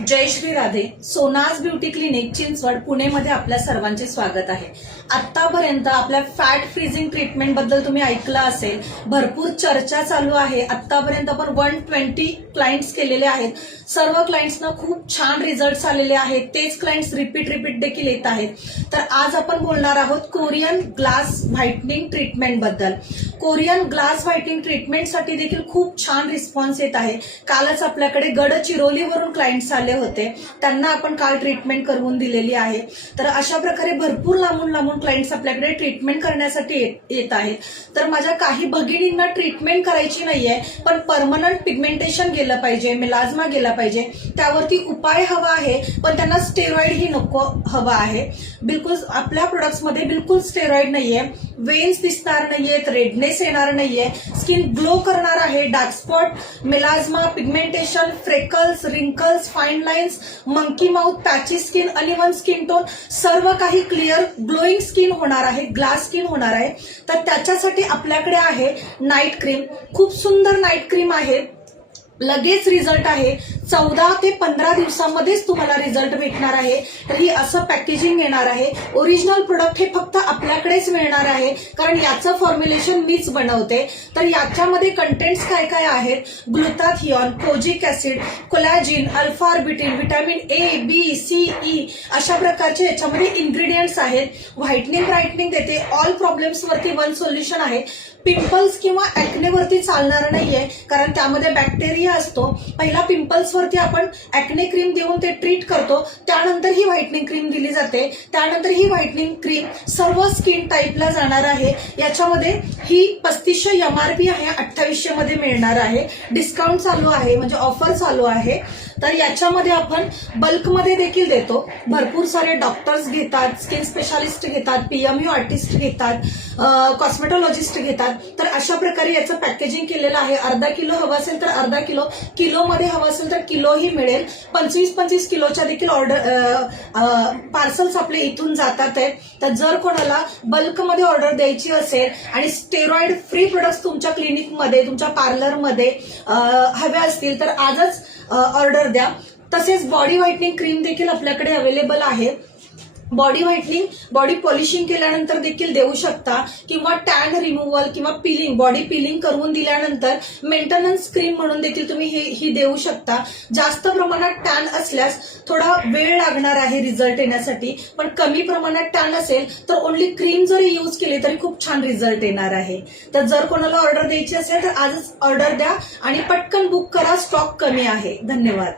जय Shri Radhe. सोनाज beauty clinic Chinchwad पुणेमध्ये आपल्या सर्वांचे स्वागत आहे. आतापर्यंत आपल्या फॅट फ्रीजिंग ट्रीटमेंट बद्दल तुम्ही ऐकलं असेल, भरपूर चर्चा चालू आहे. आतापर्यंत आपण 120 क्लायंट्स केलेले आहेत. सर्व क्लायंट्सना खूप छान रिझल्ट्स आलेले आहेत. तेच क्लायंट्स रिपीट देखील येत आहेत. तर आज आपण बोलणार आहोत कोरियन ग्लास व्हाइटनिंग ट्रीटमेंट बद्दल. कोरियन ग्लास व्हाइटनिंग ट्रीटमेंटसाठी देखील खूप छान रिस्पॉन्स येत आहे. कालच आपल्याकडे गडचिरोलीवरून क्लायंट्स आले होते, त्यांना आपण काल ट्रीटमेंट करून दिलेली आहे. तर अशा प्रकारे भरपूर लांबून क्लायंट्स आपल्याकडे ट्रीटमेंट करण्यासाठी येत आहेत. तर माझ्या काही भगिनींना ट्रीटमेंट करायची नाहीये, पण परमनंट पिगमेंटेशन गेलं पाहिजे, मेलाझ्मा गेला पाहिजे, त्यावरती उपाय हवा आहे. पण त्यांना स्टेरॉइड ही नको हवा आहे. बिलकुल आपल्या प्रोडक्ट्समध्ये बिलकुल स्टेरॉइड नाहीये, वेन्स दिसणार नाहीयेत, रेडनेस येणार नाहीये, स्किन ग्लो करणार आहे. Dark spot, melasma, pigmentation, freckles, wrinkles, fine lines, monkey mouth, patchy skin, uneven skin tone, सर्व काही क्लिअर ग्लोईंग स्किन होणार आहे, ग्लास स्किन होणार आहे. तर त्याच्यासाठी आपल्याकडे आहे नाईट क्रीम. खूप सुंदर नाईट क्रीम आहे. लगेच रिझल्ट आहे. 14 ते 15 दिवसांमध्येच तुम्हाला रिझल्ट भेटणार आहे. तर ही असं पॅकेजिंग येणार आहे. ओरिजिनल प्रोडक्ट हे फक्त आपल्याकडेच मिळणार आहे, कारण याचं फॉर्म्युलेशन मीच बनवते. तर याच्यामध्ये कंटेंट्स काय काय आहेत? Glutathione, kojic acid, collagen, alpha arbutin, vitamin A, B, C, E अशा प्रकारचे याच्यामध्ये इन्ग्रेडियंट्स आहेत. व्हाइटनिंग ब्राईटनिंग देते. ऑल प्रॉब्लेम्स वरती वन सोल्युशन आहे. पिंपल्स किंवा ऍक्नेवरती चालणार नाहीये, कारण त्यामध्ये बॅक्टेरिया असतो. पहिला पिंपल्स वरती आपण ऍक्ने क्रीम देऊन ते ट्रीट करतो, त्यानंतर ही व्हाइटनिंग क्रीम दिली जाते. त्यानंतर ही व्हाइटनिंग क्रीम सर्व स्किन टाईपला जाणार आहे. याच्यामध्ये ही 3500 MRP आहे, 2800 मध्ये मिळणार आहे. डिस्काउंट चालू आहे, म्हणजे ऑफर चालू आहे. तर याच्यामध्ये आपण बल्कमध्ये देखील देतो. भरपूर सारे डॉक्टर्स घेतात, स्किन स्पेशालिस्ट घेतात, PMU आर्टिस्ट घेतात, कॉस्मेटॉलॉजिस्ट घेतात. तर अशा प्रकारे याचं पॅकेजिंग केलेलं आहे. अर्धा किलो हवं असेल तर अर्धा किलो, किलोमध्ये हवं असेल तर किलोही मिळेल. 25-25 किलोच्या देखील ऑर्डर पार्सल्स आपले इथून जातात आहेत. तर जर कोणाला बल्कमध्ये ऑर्डर द्यायची असेल आणि स्टेरॉइड फ्री प्रोडक्ट्स तुमच्या क्लिनिकमध्ये, तुमच्या पार्लरमध्ये हव्या असतील तर आजच ऑर्डर द्या. तसेच बॉडी व्हाइटनिंग क्रीम देखील आपल्याकडे अवेलेबल आहे. बॉडी व्हाइटनिंग, बॉडी पॉलिशिंग केल्यानंतर देखील देऊ शकता, किंवा टॅन रिमूव्हल किंवा पिलिंग, बॉडी पिलिंग करून दिल्यानंतर मेंटेनन्स क्रीम म्हणून देखील तुम्ही ही देऊ शकता. जास्त प्रमाणात टॅन असल्यास थोडा वेळ लागणार आहे रिझल्ट येण्यासाठी, पण कमी प्रमाणात टॅन असेल तर ओन्ली क्रीम जरी यूज केली तरी खूप छान रिझल्ट येणार आहे. तर जर कोणाला ऑर्डर द्यायची असेल तर आजच ऑर्डर द्या आणि पटकन बुक करा. स्टॉक कमी आहे. धन्यवाद.